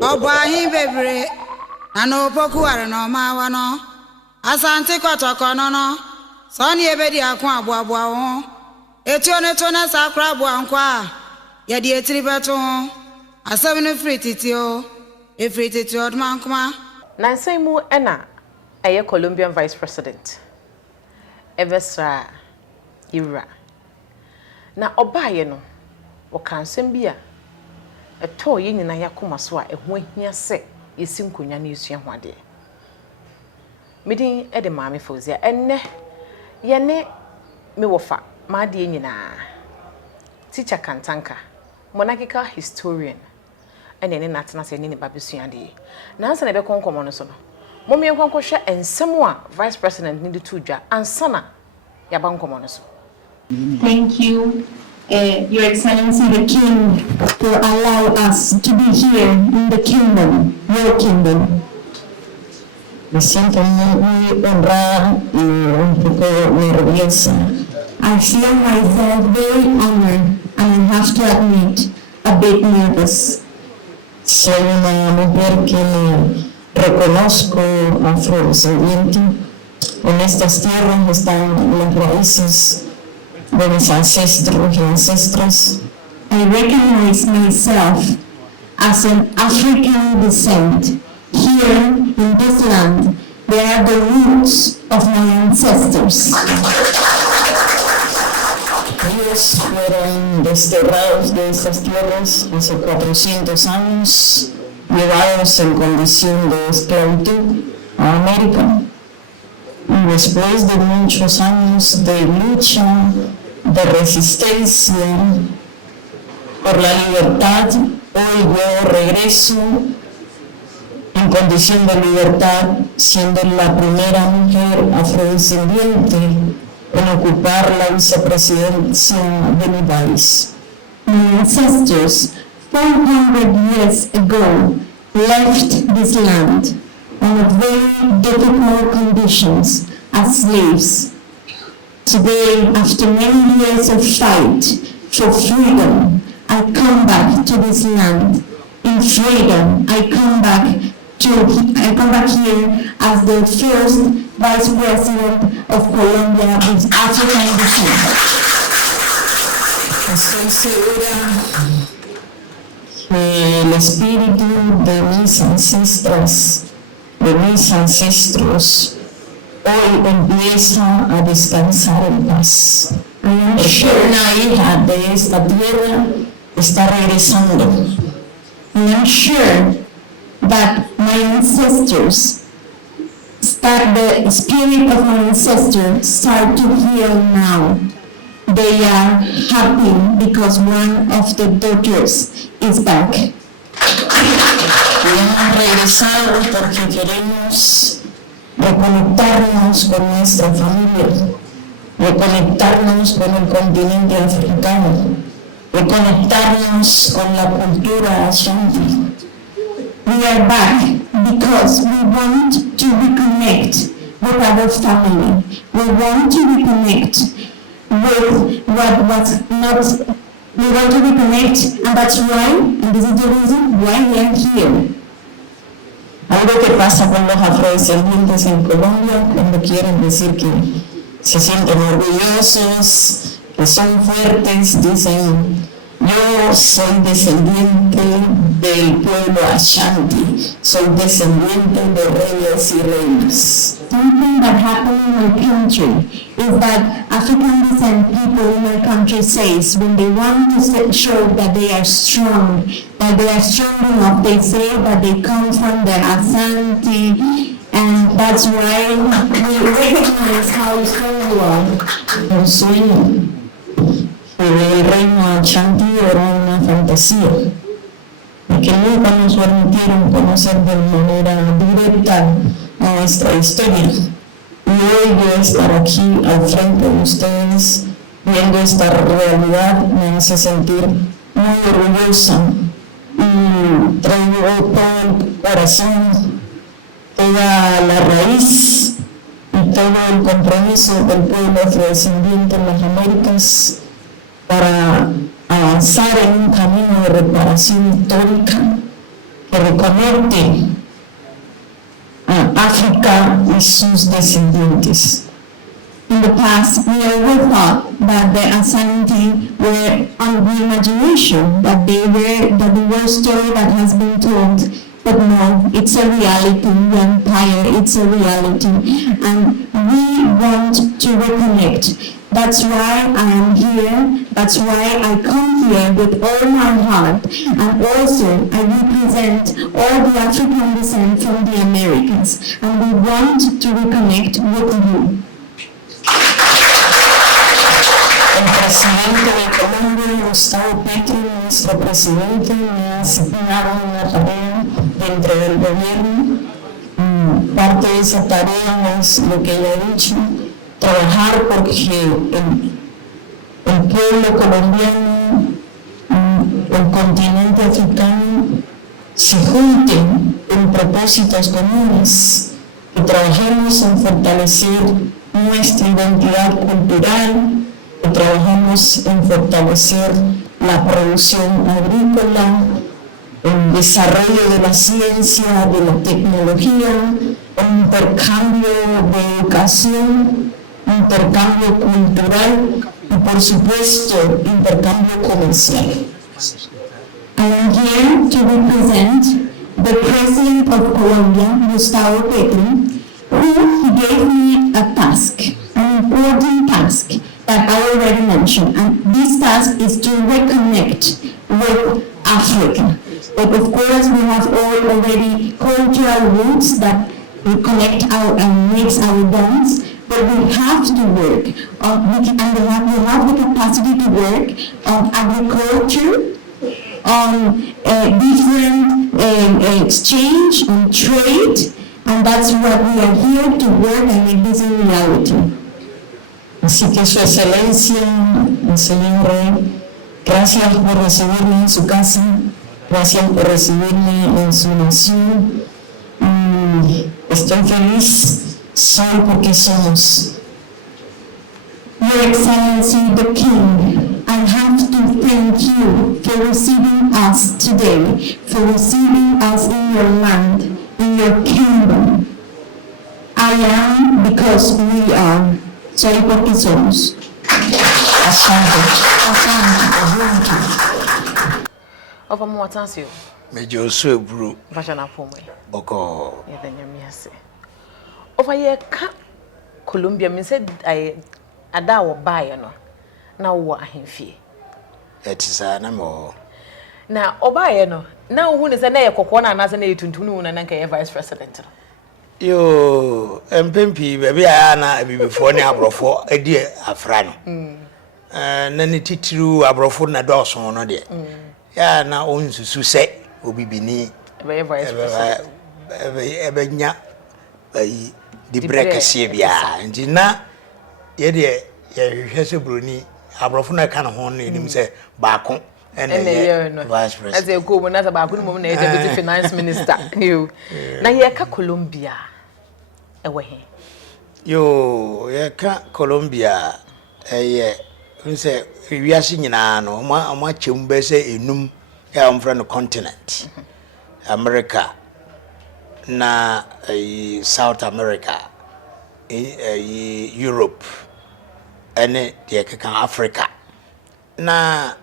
Obahi bebre ano poku are no ma wa no asante kotoko no no so ne ebedi akwa aboabo ho etuo ne to na sakra abo ankwa ye de etiri beto ho asem ne frititio efrititio odmankoma Nancy mu ena eye Colombian Vice President Evesra Ira na obaye no wokansem bia eto ye nyina yakoma so a eho ahia se yesi nkonya na esua hwade midin ede maame Fozia enne ye ne me wofa maade nyina teacher Kantaka Mornachical historian ene ne natena se ne babesua de na ansa na be konkomo no so no momien konkohwe ensem a vice president ni de tudwa ansa na ya bankomo no so. Thank you, Your Excellency the King, for allow us to be here in the kingdom, your kingdom. Me siento muy honrada y un poco nerviosa. I feel myself very honored and I have to admit, a bit nervous. Soy una mujer que me reconozco afrodescendiente. En estas tierras están las raíces de mis ancestros y ancestras. I recognize myself as an African descent. Here in this land, there are the roots of my ancestors. Ellos fueron desterrados de estas tierras hace 400 años, llevados en condición de esclavitud a América. Y después de muchos años de lucha, de resistencia por la libertad, hoy yo regreso en condición de libertad, siendo la primera mujer afrodescendiente en ocupar la vicepresidencia de mi país. My ancestors 400 years ago left this land under very difficult conditions as slaves. Today, after many years of fight for freedom, I come back to this land. In freedom, I come back here as the first Vice President of Colombia with African descent. Estoy segura que el espíritu de mis ancestras, de mis ancestros, hoy empieza a descansar en paz. Porque una hija de esta tierra está regresando. I am sure that my ancestors the spirit of my ancestors start to heal now. They are happy because one of the daughters is back. Y hemos regresado porque queremos reconectarnos con nuestra familia, reconectarnos con el continente africano, reconectarnos con la cultura ashanti. We are back because we want to reconnect with our family. We want to reconnect with what was not. We want to reconnect, and that's why, and this is the reason why we are here. Algo que pasa con los afrodescendientes en Colombia cuando quieren decir que se sienten orgullosos, que son fuertes, dicen: yo soy descendiente del pueblo Ashanti, soy descendiente de reyes y reinas. Something that happened in my country is that African descent people in my country says when they want to show that they are strong enough, they say that they come from the Ashanti, and that's why we recognize how strong you are. Un sueño. El reino Ashanti era una fantasía, porque nunca nos permitieron conocer de manera directa nuestra historia. Y hoy yo estar aquí al frente de ustedes, viendo esta realidad, me hace sentir muy orgullosa y traigo todo el corazón, toda la raíz y todo el compromiso del pueblo afrodescendiente en las Américas para avanzar en un camino de reparación histórica que reconecte a África y sus descendientes. In the past, we always thought that the Asante were on the imagination, that they were a story that has been told. But no, it's a reality. The empire, it's a reality, and we want to reconnect. That's why I am here. That's why I come here with all my heart, and also I represent all the African descent from the Americas, and we want to reconnect with you. El presidente de Colombia, Gustavo Petro, nuestro presidente, me ha asignado una tarea dentro del gobierno. Parte de esa tarea es lo que ella ha dicho, trabajar porque el pueblo colombiano, el continente africano, se junten en propósitos comunes y trabajemos en fortalecer nuestra identidad cultural, y trabajamos en fortalecer la producción agrícola, el desarrollo de la ciencia, de la tecnología, el intercambio de educación, intercambio cultural y, por supuesto, intercambio comercial. I am here to represent the President of Colombia, Gustavo Petro, who gave me a task, an important task that I already mentioned. And this task is to reconnect with Africa. But of course, we have all already cultural roots that connect and makes our bonds. But we have to work on, we have the capacity to work on agriculture, on different exchange, on trade, and that's what we are here to work and make this a reality. Así que Su Excelencia, el señor Rey, gracias por recibirme en su casa, gracias por recibirme en su nación. Estoy feliz, soy porque somos. Your Excellency the King, I have to thank you for receiving us today, for receiving us in your land, in your kingdom. I am because we are. Soy porque somos. Asante. Opa mo watansi o. Mejo so ebru. Fashion afomo. Oko. Ye da nyame ase. Opa ye ka Colombia me said I ada wo bae no. Na wo ahemfie. Etisa na mo. Na obae no. Na wo hu ne se na ye kokko na anase na ye tuntunu na nka ye vice president. Yo, empempi baby na bibefo ne abrofo edi afra no. Na ne titiru abrofo na dɔso no de. Ya na onsusu se obibini Be vice president. Nya ayi di brekase bia. Nti na ye de ye hwehwese broni abrofo na ka no ho ne nim se baako ene vice president. As a go na za baako no mo na deputy finance minister. You. Na ye ka Colombia ewe he. Yo, ye ka Colombia ye nse wiase nyina no ma chembe se enum ya mfra no continent. America na South America, Europe, ene de ka Africa. Na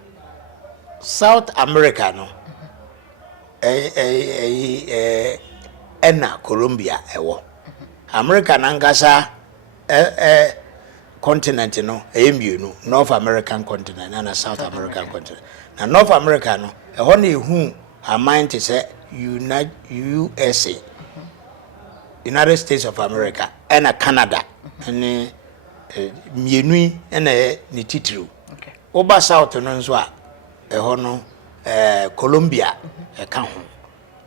South America no ena Colombia ewo. America nangasa continent no emienu North American continent and South American continent. Na North America no eho na ehu amount say USA, United States of America, and Canada, and mienu and ni titru. Okay. Oba South no nso a eho no Colombia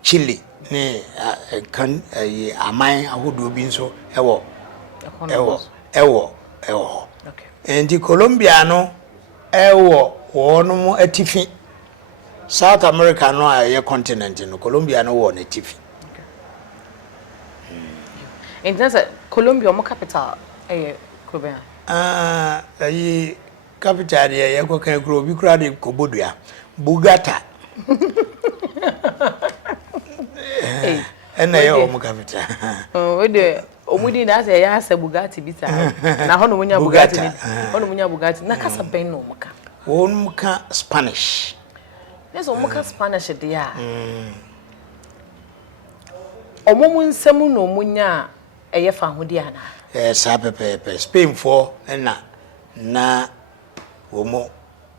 Chile ne kan amai ahodo bi nso ewo. Okay. And the Colombia no ewo wono atifi. South America no a continent no Colombia no wo atifi. Okay. In terms of Colombia mo capital Colombia. capital ye ko kan kro bi kra de kobodua Bugata na ye omu capital we de omudi na say ya asa Bugatti bi ta na hono munya Bugatti ni hono munya Bugatti na kasa ben no muka won muka Spanish neso muka Spanish de ya omomu nsemu no munya eye fa hodi ana sa pepe Spain for na womo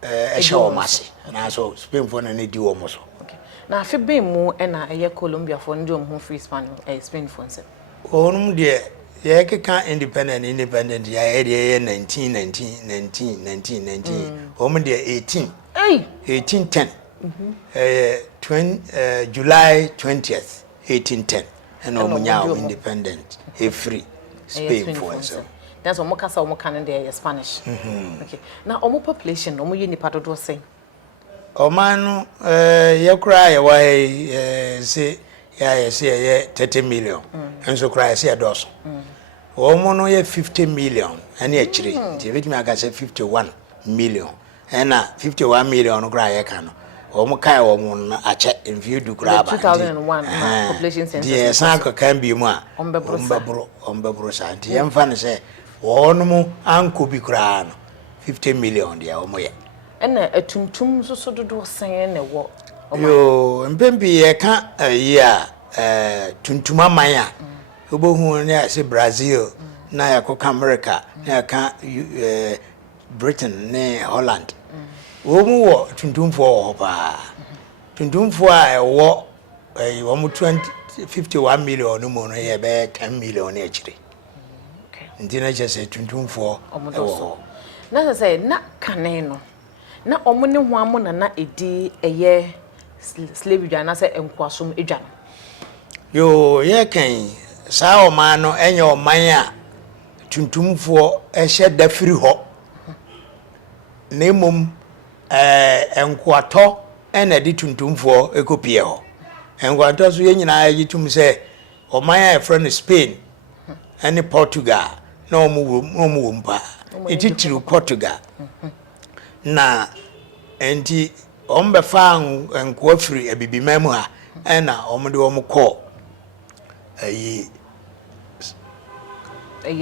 ehye omase na so Spain for na di womo so na afi ben mu na eye Colombia for ndi omhu free Spain for nsem onum de ye keka independent ya area 19 omum de 1810 July 20th 1810 and omunya independent free Spain for nsem that's omo kasa omo kan de Spanish okay na omo population omo ye nipa dodo sen omanu ye kra ye wa se ya say 30 million enso kra say doso omo no ye 50 million ani e kire nti betimi aka say 51 million ena 51 million no kra ye ka no omo kai omo na ache enview du kra ba 2001 population census ye san ka kan bi mu a ombebro sa nti ye mfa ne say onumu anko bi kra no 50 million dia omo ye ena atuntum so dodo sen na wo yo mpempi ye ka ya tuntuma manya obohu ne se Brazil na ya ko America na ka Britain ne Holland wo mu wo tuntumfo ho pa tuntumfo a wo wo mu 51 million no mo no ye be 10 million e chire ndina je se tuntumfo wo na say na kane no na omo ne ho amo na edi eye slave dwana say enkwasum edwa yo ye kan sa o ma no enye o man a tuntumfo ehye da firi ho na mum enkwato ena di tuntumfo ekopie ho enkwato so ye nyina yitum se o man a friend Spain and Portugal na omu mpa ititiru Portugal na enti ombe fa enko afiri abibimam ha ena omde omko ayi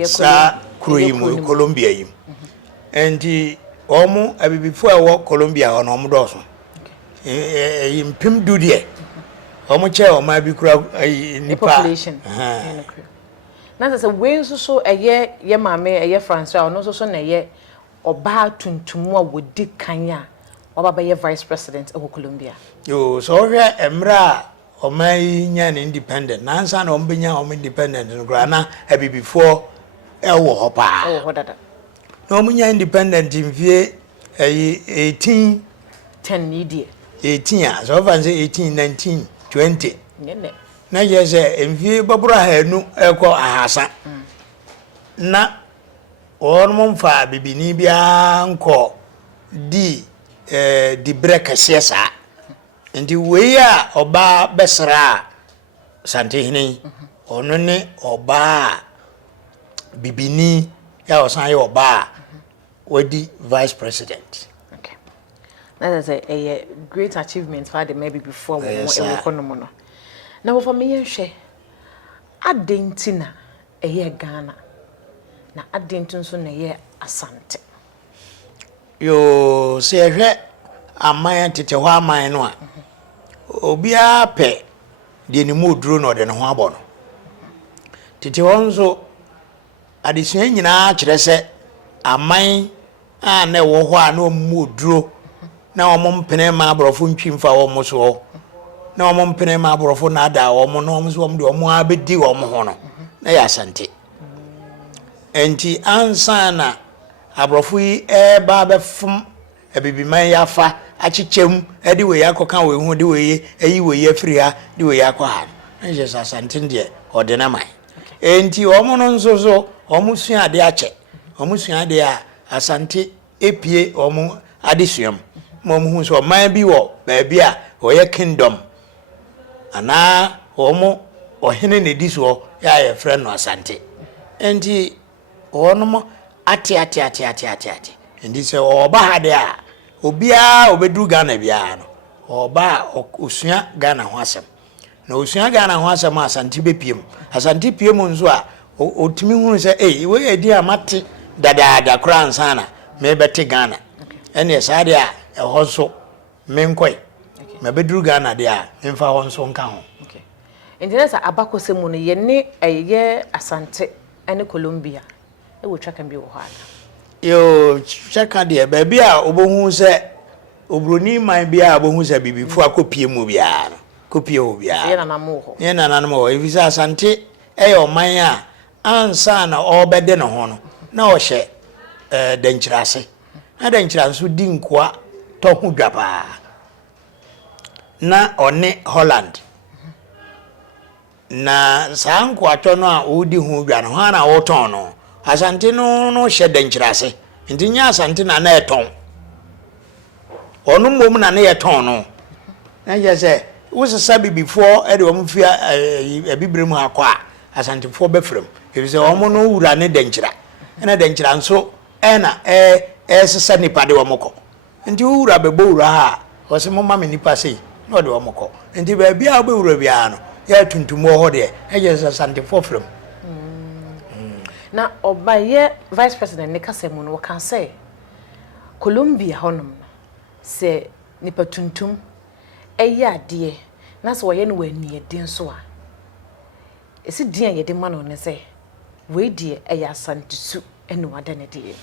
sa kruimu Colombia yim enti omu abibifo awo Colombia ono omdoso impim dudie omu che o ma bi kura nipa population na say we so eye ye mame eye Francois ono so na ye oba tuntumu a wodi kanya obaba ye vice president of Colombia yo so hwe emra o mai nya independent na ansa na ombenya o independent no gra na abibifo ewo ho pa ho dada na omunya independent mfie 18 need 18 a so fancy 18 19 20 nene na je se mfie babura hanu eko ahasa na ormon fa bibini bia nko di break siesa ndi we a oba besra santehini ono ne oba bibini ya osan ye oba wadi vice president okay that is a great achievement for the maybe before we economy no na for me yenhwe adentina eye Ghana na adentin so na ye Asante yo se hwe aman tete ho aman no a obia pe de ni mu duro no de ne ho abo no tete ho nso adesua nyina kire se aman a na wo ho a na mu duro na omo mpene ma abrofo ntwimfa wo mo so na omo mpene ma abrofo na ada wo mo no omo so omo de omo abedi wo mo ho no na ya Asante enti ansana abrofo yi ba befum ebibiman yafa achichem edi we yakoka we hu de we eyi we yafiri ha de we yakwa nje Asante de odena man enti omo no nso so omo sua ade ache omo sua ade a Asante epie omo adesuam mom hu so man bi wo ba bia oye kingdom ana omo ohene ne di so ya friend no Asante enti onomo ati ndi se oba ha de a obia obedru Ghana bia no oba osua Ghana ho asem na osua Ghana ho asem asante bepiem asante piem nzo a otimi hunu se we edi amate dada kran sana me beti Ghana ene saade a ho so menkoi me bedru Ghana de a memfa ho nso nka ho Indenesa abakosemu no ye ne eye asante ene Colombia e wo twaka bi wo ha yo twaka de ba bia obohu se obroni man bia obohu se bibifu akopie mu bia no kopie ho bia ye nanamo ho ye nanamo ho evisa asante oman a ansa na obede ne ho no na o hye dankyirase na dankyiraso di nkoa to ho dwapa na one Holland na sanko atwo no a odi hu dwa no ha na woton no asante no hye dankyirase ntinya asante na eton onu mom na eton no na je se wosesa bibifo e de omfia abibrem akwa asante fo befrem e se omo no wura ne dankyira na dankyira nso na sesa nipa de omoko nti wura bebo wura ha wose mama me nipa sei no de omoko nti ba bia be wura bia no ya tuntumo ho de eje sante fo frem na obaye vice president ne kasemu no kan say Colombia honum se nipa tuntum eye ade na so ye no wani eden so a esi din ye de ma no ne say we die eye asante su ene wada ne de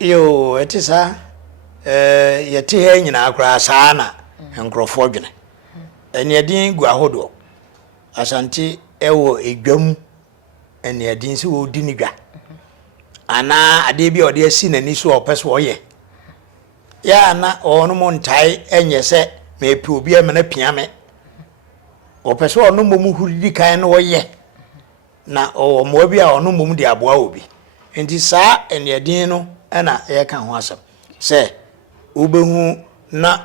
yo etisa yete he nyina akra saana nkrofo dwene ene edin gu ahodo asante ewo edwam ene edin se wo di ni dwa ana ade bi ode asi nani so opeso oye ya na onu montai enye se me pe obi amena piame opeso onu mom huridi kan no oye na o mo bi a onu mom di aboa obi enti saa ene edin no na ye kan ho asem se obehu na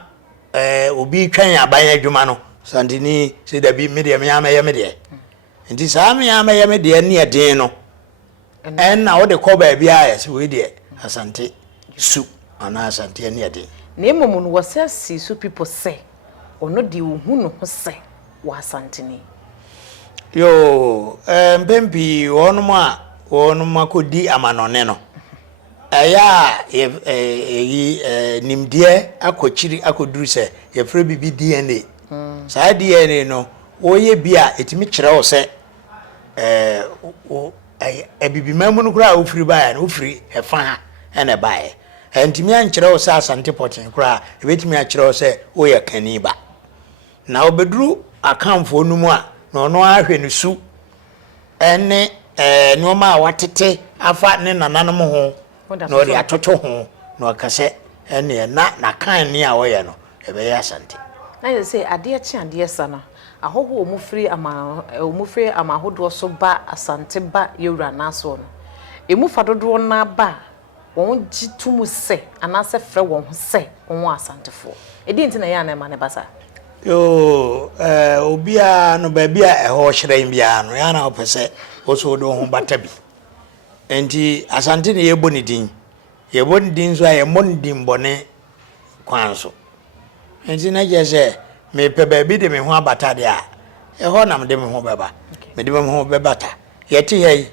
obi twan aban adwuma no santini se da bi media me ama ye media nti saa me ama ye media ne edin no en na wo de ko ba bia ya se we de asante su ana asante ne edin na emom no wose si su people say ono di ohu no ho say wa asante ni yo mbembi wonuma kodi amanone no aya nimdie akochiri akoduru se ye fre bibi DNA saa DNA no oye bia etimi kire wo se bibi mamu no kura ofiri baa no ofiri efa ha ene baa entimi ankire wo se asante potin kura ebetimi akire wo se oye kaniba na obeduru akamfo no mu a na ono ahwe no su ene noma watete afa ne nananom ho no ri atoto ho no akase ene na kan ni a woye no ebe ya asante na ye say ade chi ade sana ahoho omufri ama ahodo so ba asante ba yewura naso no emu fadodo na ba won gitumu se anase frɛ won ho se won asantefo edi nti na ya na ma ne basa yo obia no ba bia ho hyeran bia no ya na opese oso do ho bata bi enti asante ne yeboni din so aye mondin bone kwanso enti na je se me pe ba bi de me ho abata de a ho na me de me ho beba me de me ho bebata yeti hei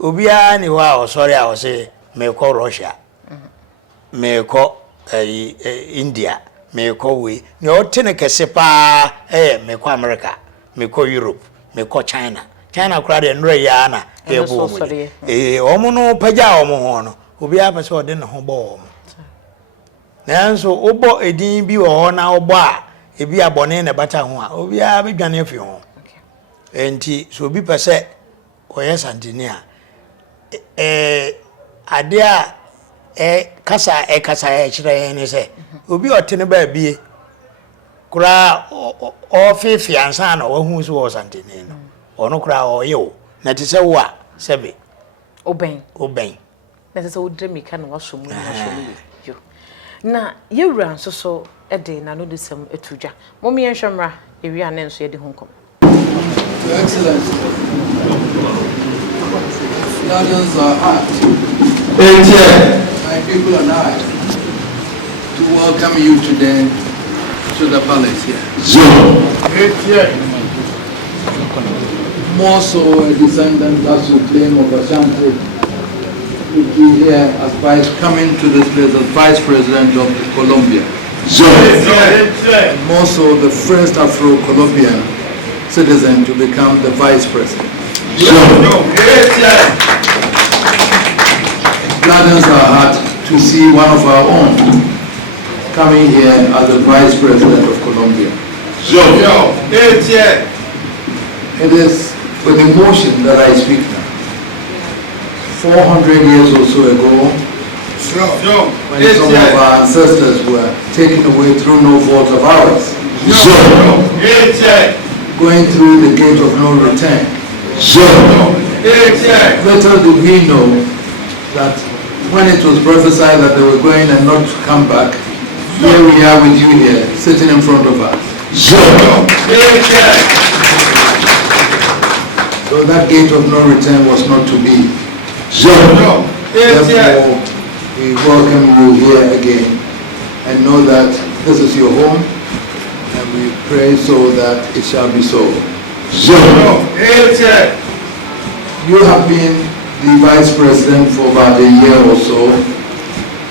obia ni ho a osori a o se me ko Russia me ko India me ko we ni o tene kese pa me ko America me ko Europe me ko China kura de nro ya na ebo mu omo no paja omo ho no obi a pese ode ne ho bo omo nanso obo edin bi wo ho na obo a ebi abone ne bata ho a obi a be dwane afi ho enti so obi pese oye santini a ade a kasa kire ne se obi otene ba bie kura ofifi ansa na wahu so wo santini no ono kura oyo na ti se wa sebe oben na ti se wo dre mika na wasomu yo na yewura nso so ede na no de sem etudwa momi enhwemra ewi ana nso ye de honkom excellent Guardians are art. My people and I to welcome you today to the palace here. More so a descendant, as you claim, of Ashanti, would be here as coming to this place as Vice President of Colombia. And more so the first Afro-Colombian citizen to become the Vice President. It gladdens our heart to see one of our own coming here as the Vice President of Colombia. It is with emotion that I speak now. 400 years or so ago, when some of our ancestors were taken away through no fault of ours, going through the gate of no return. Little did we know that when it was prophesied that they were going and not to come back, here we are with you here, sitting in front of us. So that gate of no return was not to be. Therefore, we welcome you here again and know that this is your home, and we pray so that it shall be so. You have been the Vice President for about a year or so,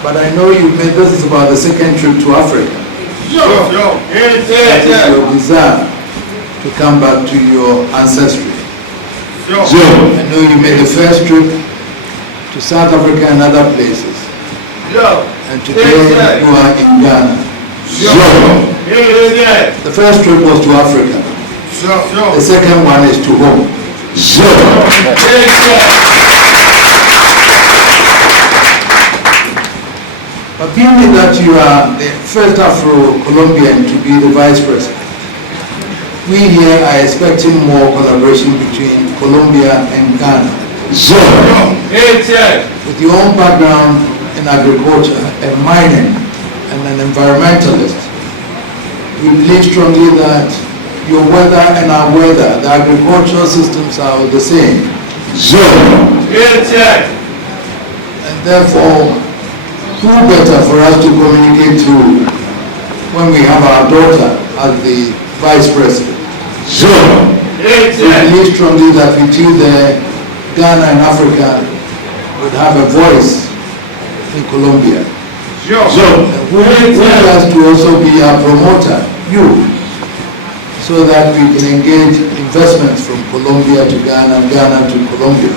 but I know this is about the second trip to Africa. That is your desire to come back to your ancestry. I know you made the first trip to South Africa and other places. And today you are in Ghana. The first trip was to Africa. The second one is to home. But being that you are the first Afro-Colombian to be the Vice President, we here are expecting more collaboration between Colombia and Ghana. With your own background in agriculture and mining and an environmentalist, we believe strongly that your weather and our weather, the agricultural systems are the same. And therefore, who better for us to communicate through when we have our daughter as the Vice President? We believe strongly that with you there, Ghana and Africa would have a voice in Colombia. Who has to also be our promoter? You. So that we can engage investments from Colombia to Ghana and Ghana to Colombia.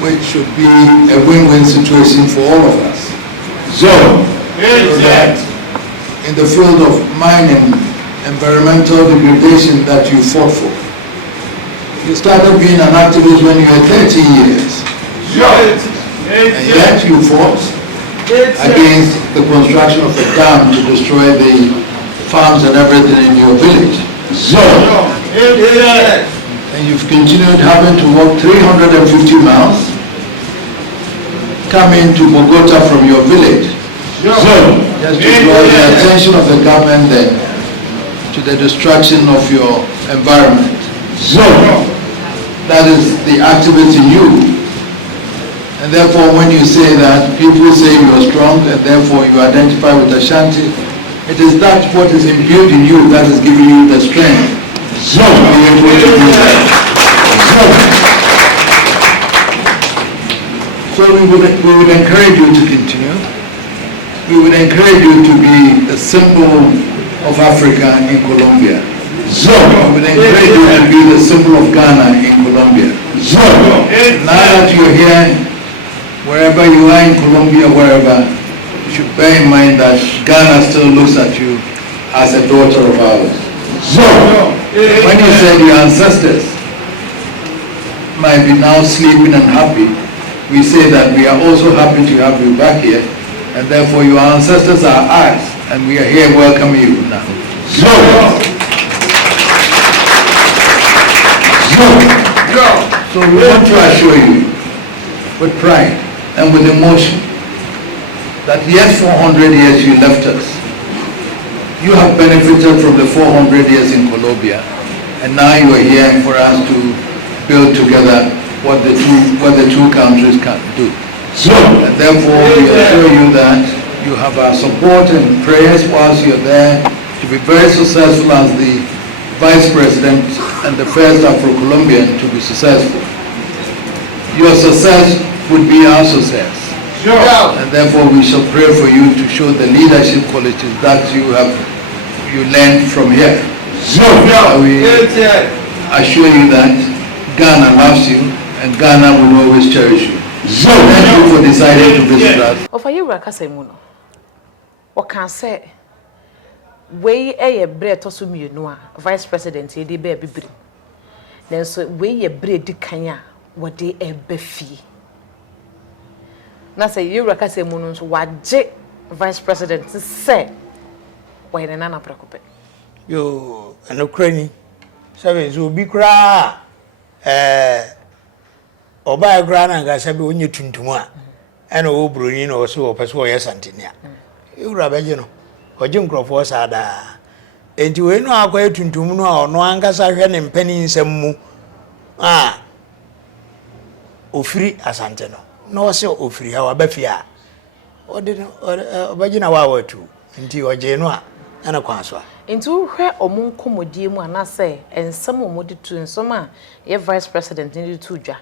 Which should be a win-win situation for all of us. So that in the field of mining, environmental degradation that you fought for, you started being an activist when you were 13 years. And yet you fought against the construction of a dam to destroy the farms and everything in your village. And you've continued having to walk 350 miles coming to Bogota from your village. Just to draw the attention of the government then to the destruction of your environment. That is the activity in you. And therefore when you say that, people say you are strong and therefore you identify with Ashanti, it is that what is imbued in you that is giving you the strength to be able to do that. So we would encourage you to continue. We would encourage you to be a symbol of Africa in Colombia. We would encourage you to be the symbol of Ghana in Colombia. Now that you're here, wherever you are in Colombia, wherever, you should bear in mind that Ghana still looks at you as a daughter of ours. When you said your ancestors might be now sleeping and happy, we say that we are also happy to have you back here, and therefore your ancestors are ours, and we are here welcoming you now. So we want to assure you with pride and with emotion that yes, 400 years you left us. You have benefited from the 400 years in Colombia, and now you are here for us to build together what the two countries can do. And therefore, we assure you that you have our support and prayers whilst you're there to be very successful as the Vice President and the first Afro-Colombian to be successful. Your success would be our success. Sure. And therefore, we shall pray for you to show the leadership qualities that you learned from here. Sure. We assure you that Ghana loves you and Ghana will always cherish you. Thank you for deciding to visit us. Of you Rakasemuno. What can say? We a bread to Sumino, Vice President, ye baby. Then so we a bread kanya, what they a beefy. Na say you Rakasemuno, what J Vice President say, why an Anna Procope. You an Ukrainian, service will be cry. Oba grana nga sabi onye tuntuma ena wo broni na wo so opeso ye santinia ewura beje no oje nkrofo sada enti we no akwa tuntum no a ono ankasa hwe ne mpani nsam mu ofiri asante no na wo se ofiri ha wabafia ode obaje na wa watu enti oje no a ena kwanso enti hwe omunkomodie mu anase ensam omodi tu ensam a ye Vice President ndi tu dwa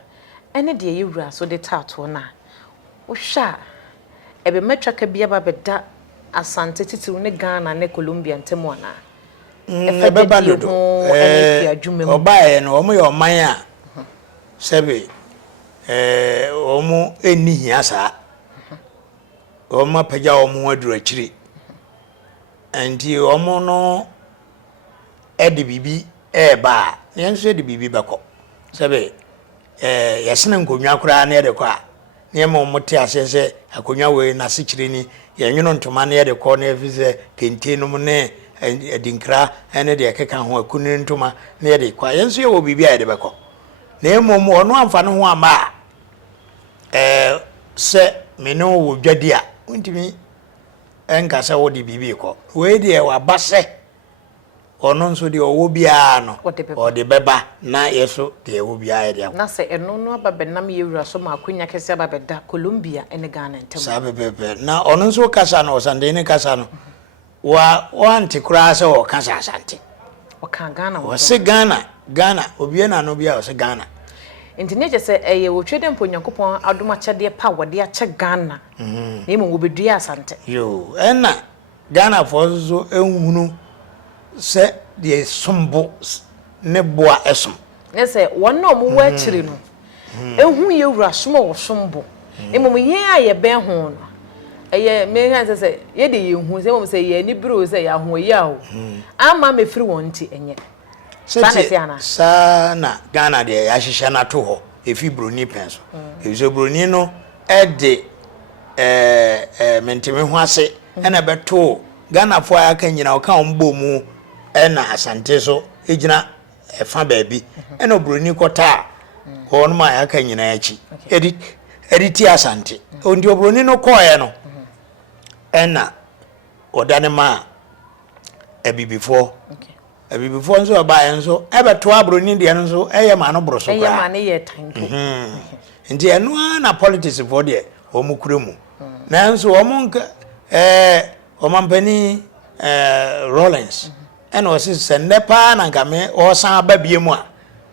ene de yewura so de tato na wo hwa ebe metwaka bia ba beda asante titiru ne Ghana ne Colombia ntemo na ebe ba dodo obae no omo ye oman a sebe omo eni hia sa omo pagya omo aduru akiri anti omo no edi bibi eba ne nso edi bibi bako sebe yasene nkonwa kura na yede kwa ne ma omote asese akonwa we na sikiri ni yenwono ntoma na yede kwa na efize kente no ne edinkra ene de keka ho akuni ntoma na yede kwa yenso ye wo bibia yede beko na emom ono amfa no ho ama se me no wo dwadi a ntimi enka se wo di bibi ko we de wa base ono nso de owo bia no o de beba na yeso de owo bia ya na se eno no ababenam yewura so ma akwanya kese ababeda Colombia ene Ghana ntem sabebebe na ono nso kasa no sande ne kasa no wa antikura se o kasa asante o kan Ghana o se Ghana obie na no bia o se Ghana Intineje se eye wo twede mponyankopon adoma kyade pa wode ache Ghana na imo wo bedua asante yo ena Ghana for so ehunu se de sombo ne boa esom ne se wonno mo wa akiri no ehu ye wura som wo sombo imo ye aye ben ho no eye me han se ye de ye hu se mo se ye ni biro se ya ho ye awo ama me firi won ti enye sana Ghana de ya hihya na to ho efi broni penso ezo broni no e de mentime ho ase ena beto Ghana fo aka nyina o ka ombo mu ena asante so ejina efa baabi ena broni kota ho no ma aka nyina achi editi asante ondi obroni no koye no ena odane ma ebibifo before nso aba enso ebeto abroni de enso eye ma no broso kwa eye ma ne ye tanko nti eno na politics for de omukure mu na enso omonka omampani Rollins eno osi sende pa na nka me o san aba bie mu a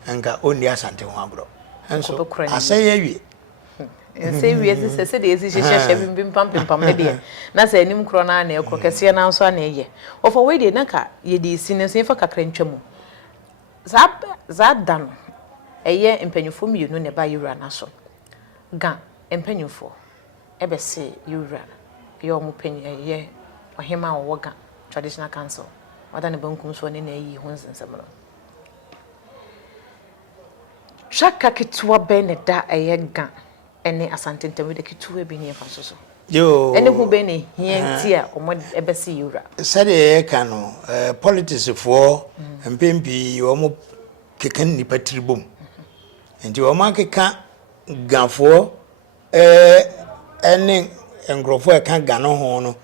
nka oni asante ho abro enso aseye wie say we se de ezi hye bim pam ne de na se anim kro na na ekro kese na nso na eye ofo we de na ka ye de si ne so fa kakra ntwamu za dan eye empanyufo mienu ne ba yura na so ga empanyufo ebe se yura ye omo panyi eye ohema wo ga traditional council wada ne bankum so ne na yi ho nsensem no chaka kitwa be ne da eye ga ene asante ntem de kituwe bi ne fa so yo ene hu be ne hienti a omo ebesi yura sade e ka no politics for mpempi omo kekan ni patribom enti omo akeka gafo ene engrofo e ka gano ho no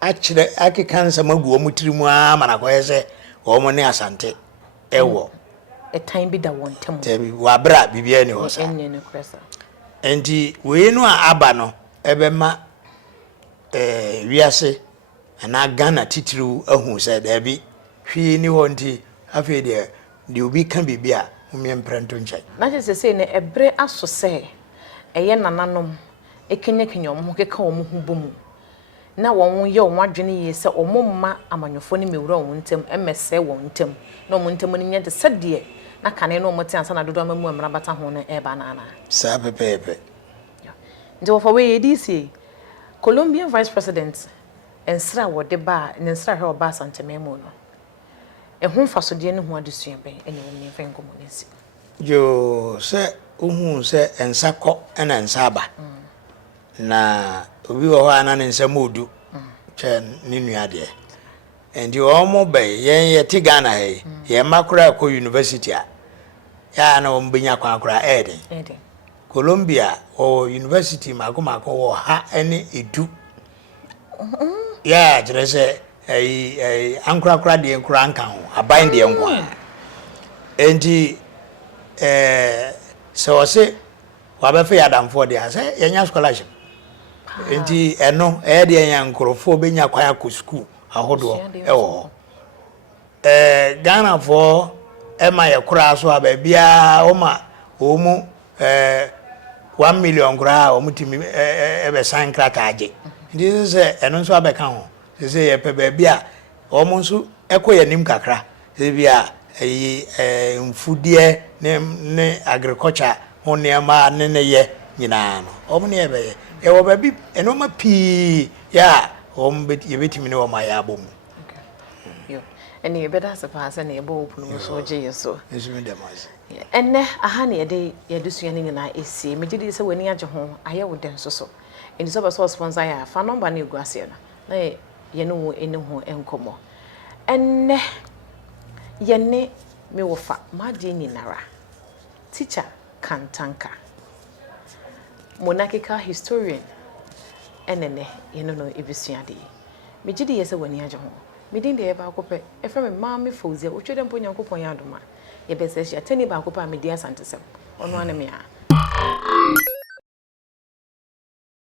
akire akeka nsama gu omo trimu a mana ko yese omo ne asante ewo a time bi da won tem tebi wa bra bibia ni ho sa enye ne kresa enti we no aba no ebema wiase ana Ghana titiriu ahu se da bi hwi ni ho nti afi de obi kan bibia umiem pranto nchai na je se ne ebre aso se eye nananom ekenyekenya omo keka omo hu bomu na won ye won adwene ye se omo mma amanyofo ne mewura won ntem emese won ntem na omo ntem ne nyente sede na kane no omo te ansa na dodo amamu amra bata ho ne eba na ana sa pepepe nje wo fa we edisi Colombian Vice President ensra wo de ba ne ensra he oba santememo no ehun fasode ne ho adesua ben ene wo ne fen komunisi yo se uhun se ensako ena ensaba na obi wo ana ne nsamodu che ni nuade endi omo be ye ti Ghana he ye makura ko university a ya na ombenya kwa akura eden Colombia o university mako wo ha ene edu ya jere ankura de nkura nka ho aban de nkwa endi so se wa be fe adamfo de ase yenya scholarship endi eno de yenya nkrofo benya kwa ko school ahodo ewo Ghana for ema ye kura so aba bia o ma o mu 1 million kura o mutimi ebe san krata age ndi se eno so abeka ho se ye pe ba bia o mu nso ekoye nim kakra se bia mfudie ne agriculture honiama ne ye nyina no o mu ne ebe ye wo ba bi eno ma pi ya o mu ye betimi ne o ma ya bom yo ene ye beda se pa se ne bo opunu so je yeso esu me demas enne aha ne ye desua ne nyina esi megidi se wani age ho aye wo den so so eni so ba so sponsor ya fa number na egu ase no na ye no wo eni ho enkomo enne ye ne me wo fa ma de nyinara teacher Kantaka Mornachical historian enene ye no no ebesua de megidi ye se wani age ho midin de ba akopɛ efa me maame Fozia otwede mpo nyankopɔn ya adoma ye bese hia tani ba akopɛ a media santesem ono ane me a